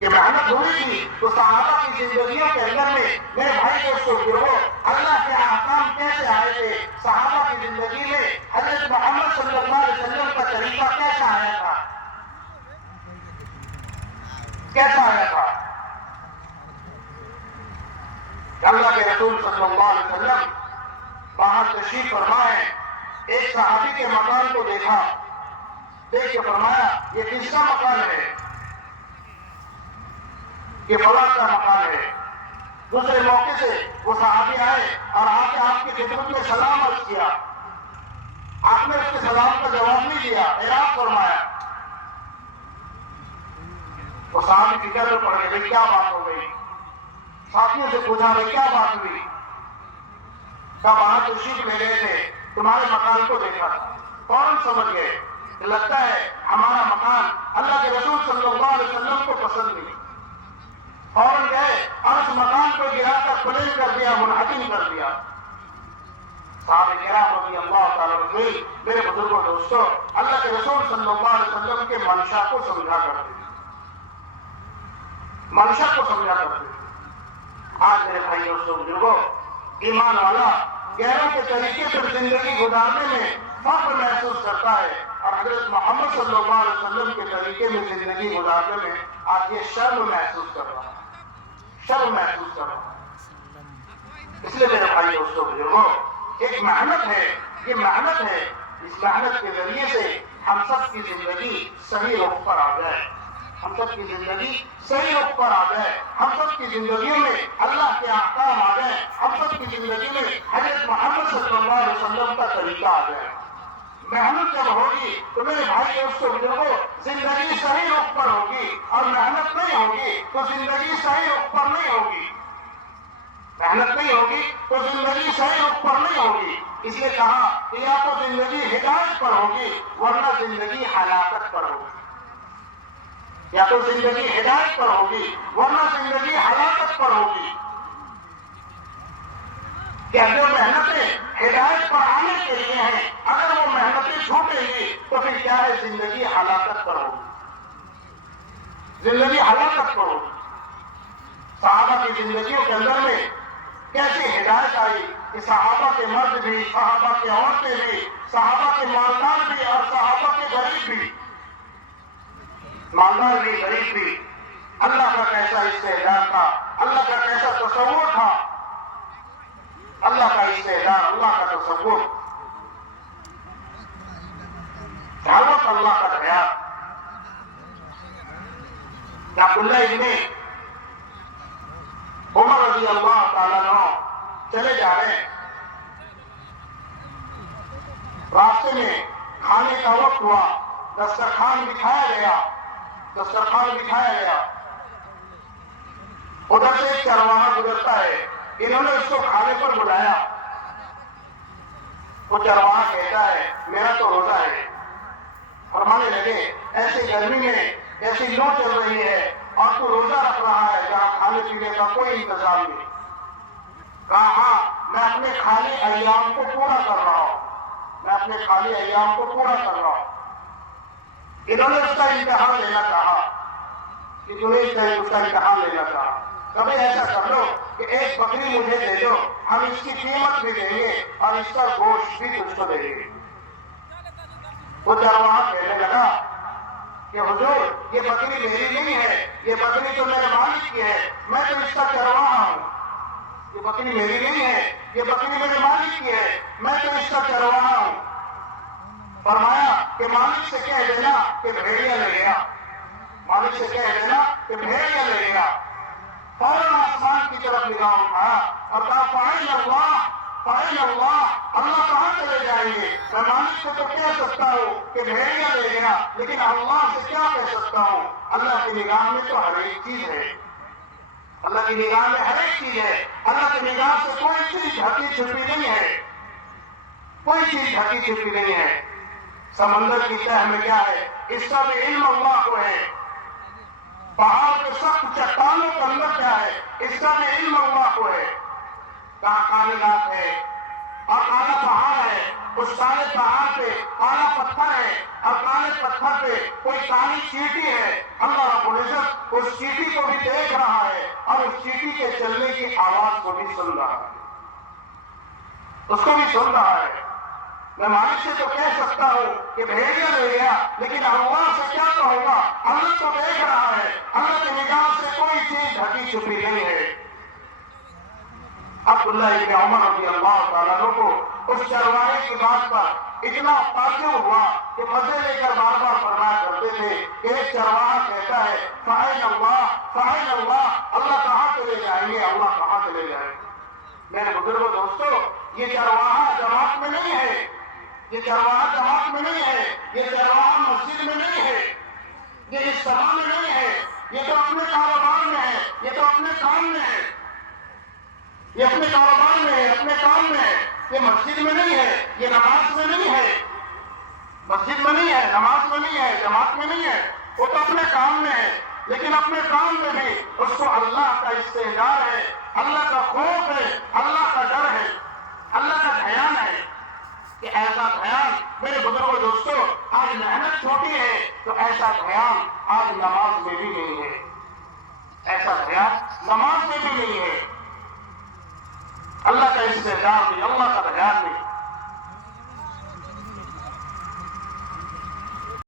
کہ محنت ہوئی تھی تو صحابہ کی زندگیوں کے اندر میں میرے بھائی دوستوں گروہ اللہ کے احکام کیسے آئے تھے، صحابہ کی زندگی میں حضرت محمد صلی اللہ علیہ وسلم کا طریقہ کیسا آیا تھا، کیسا آیا تھا۔ اللہ کے رسول صلی اللہ علیہ وسلم باہر تشریف فرما ہے، ایک صحابی کے مکان کو دیکھا، دیکھ کے فرمایا یہ کس کا مکان ہے، یہ فلاں کا مکان ہے۔ دوسرے موقع سے وہ صحابی آئے اور آ کے آپ کی خدمت میں سلام عرض کیا، آپ نے اس کے سلام کا جواب نہیں دیا، اعراض فرمایا۔ وہ صحابی فکر میں پڑ گئے، بھائی کیا بات ہو گئی، ساتھیوں سے پوچھا بھائی کیا بات ہوئی، کہا باہر تشریف لے گئے تھے، تمہارے مکان کو دیکھا تھا، فوراً سمجھ گئے کہ لگتا ہے ہمارا مکان اللہ کے رسول صلی اللہ علیہ وسلم کو پسند نہیں۔ فوراً گئے اور اس مکان کو گرا کر پلٹ کر دیا، منہدم کر دیا۔ صحابہ کرام رضی اللہ تعالیٰ عنہ، میرے بزرگوں دوستوں، اللہ کے رسول صلی اللہ علیہ وسلم کے منشا کو سمجھا کرتے تھے، منشا کو سمجھا کرتے تھے۔ آج میرے بھائی دوستوں بزرگوں، ایمان والا غیروں کے طریقے پر زندگی گزارنے میں فخر محسوس کرتا ہے، اور حضرت محمد صلی اللہ علیہ وسلم کے طریقے میں زندگی گزارنے میں آج یہ شرم محسوس کر رہا ہے، شرم محسوس کر رہا ہے۔ اس لیے میرے بھائی دوستوں بزرگوں، ایک محنت ہے، یہ محنت ہے، اس محنت کے ذریعے سے ہم سب کی زندگی صحیح رخ پر آ جائے، ہم سب کی زندگی صحیح رخ پر آ جائے، ہم سب کی زندگیوں میں اللہ کے احکام آ جائیں، ہم سب کی زندگی میں حضرت محمد صلی اللہ علیہ وسلم کا طریقہ آ جائے۔ محنت جب ہوگی تو میرے بھائی دوستوں بزرگوں، زندگی صحیح رخ پر ہوگی، اور محنت نہیں ہوگی تو زندگی صحیح رخ پر نہیں ہوگی، محنت نہیں ہوگی تو زندگی صحیح رخ پر نہیں ہوگی۔ اس لیے کہا کہ یا تو زندگی ہدایت پر ہوگی ورنہ زندگی ہلاکت پر ہوگی، یا تو زندگی ہدایت پر ہوگی ورنہ زندگی ہلاکت پر ہوگی۔ کہ جو محنتیں ہدایت پر آنے کے لیے ہیں، اگر وہ محنتیں چھوٹیں گی تو پھر کیا ہے، زندگی ہلاکت پر ہوگی، زندگی ہلاکت پر ہوگی۔ صحابہ کی زندگیوں کے اندر میں کیسی ہدایت آئی کہ صحابہ کے مرد بھی، صحابہ کے عورتیں بھی، صحابہ کے مالدار بھی اور صحابہ کے غریب بھی، مالدار بھی غریب بھی، اللہ کا کیسا استعداد تھا، اللہ کا کیسا تصور تھا، اللہ کا استعداد، اللہ کا تصور، دعوت اللہ کا خیال۔ عبداللہ ابن عمر رضی اللہ تعالیٰ عنہ چلے جا رہے ہیں، راستے میں کھانے کا وقت ہوا، دسترخوان بچھایا گیا، دسترخوان بچھایا گیا، ادھر سے ایک چرواہا گزرتا ہے، انہوں نے اس کو کھانے پر بلایا، وہ چرواہا کہتا ہے میرا تو روزہ ہے۔ فرمانے لگے ایسی گرمی میں ایسی لو چل رہی ہے اور تو روزہ رکھ رہا ہے جہاں کھانے پینے کا کوئی انتظام نہیں۔ کہا ہاں میں اپنے خالی ایام کو پورا کر رہا ہوں، میں اپنے خالی ایام کو پورا کر رہا ہوں۔ انہوں نے اس کا امتحان لینا چاہا، کہ جنید نے اس کا امتحان لینا چاہا، کبھی ایسا کر لو کہ ایک بکری مجھے دے دو، ہم اس کی قیمت بھی دیں گے اور اس کا گوشت بھی تجھ کو دیں گے۔ وہ چرواہا کہنے لگا کہ حضور یہ بکری میری نہیں ہے، یہ بکری تو میرے مالک کی ہے، میں تو اس کا چرواہا ہوں، یہ بکری میری نہیں ہے، یہ بکری میرے مالک کی ہے، میں تو اس کا چرواہا ہوں۔ فرمایا کہ مالک سے کہہ دینا کہ بھیڑیا لے گیا، مالک سے کہہ دینا کہ بھیڑیا لے گیا۔ فوراً آسمان کی طرف نگاہ اٹھایا اور کہا فائن اللہ، فائن اللہ، اللہ کہاں چلے جائیں گے؟ میں مالک سے تو کہہ سکتا ہوں کہ بھیڑیا لے گیا، لیکن اللہ سے کیا کہہ سکتا ہوں؟ اللہ کی نگاہ میں تو ہر ایک چیز ہے، اللہ کی نگاہ میں ہر ایک چیز ہے، اللہ کی نگاہ سے کوئی چیز ڈھکی چھپی نہیں ہے، کوئی چیز ڈھکی چھپی نہیں ہے۔ سمندر کی تہ میں کیا ہے، اس کا بھی علم اللہ کو ہے، پہاڑ کے سخت چٹانوں کے اندر کیا ہے، اس کا بھی علم اللہ کو ہے، کہاں کائنات ہے اور کالا پہاڑ ہے، اس کالے پہاڑ پہ کالا پتھر ہے اور کالے پتھر پہ کوئی کالی چیٹی ہے. اللہ رب العزت اس چیٹی کو بھی دیکھ رہا ہے اور اس چیٹی کے چلنے کی آواز کو بھی سن رہا ہے, اس کو بھی سن رہا ہے. میں مالک سے تو کہہ سکتا ہوں کہ بھیڑیا لے گیا, لیکن اللہ سے کیا کہوں گا؟ اللہ تو دیکھ رہا ہے. اللہ کی نگاہ سے کوئی چیز ڈھکی چھپی نہیں ہے. عبداللہ ابن عمر رضی اللہ تعالیٰ عنہ کو اس چرواہے کی بات پر اتنا تعجب ہوا کہ مزے لے کر بار بار فرمایا کرتے تھے کہ ایک چرواہا کہتا ہے فَأَيْنَ اللَّهُ فَأَيْنَ اللَّهُ, اللہ کہاں چلے جائیں گے, اللہ کہاں چلے جائیں گے. میرے بزرگوں دوستو, یہ چرواہا جماعت میں نہیں ہے, یہ چرواہا جماعت میں نہیں ہے, یہ چرواہا مسجد میں نہیں ہے, یہ اجتماع میں نہیں ہے, یہ تو اپنے کاروبار میں ہے, یہ تو اپنے کام میں ہے, یہ اپنے کاروبار میں ہے, اپنے کام میں ہے. یہ مسجد میں نہیں ہے, یہ نماز میں نہیں ہے, مسجد میں نہیں ہے, نماز میں نہیں ہے, جماعت میں نہیں ہے, وہ تو اپنے کام میں ہے. لیکن اپنے کام میں بھی اس کو اللہ کا استحضار ہے, اللہ کا خوف ہے, اللہ کا ڈر ہے, اللہ کا دھیان ہے. کہ ایسا دھیان میرے بزرگوں دوستو, آج محنت چھوٹی ہے تو ایسا دھیان آج نماز میں بھی نہیں ہے, ایسا دھیان نماز میں بھی نہیں ہے. اللہ کا استحضار نہیں, اللہ کا دھیان نہیں.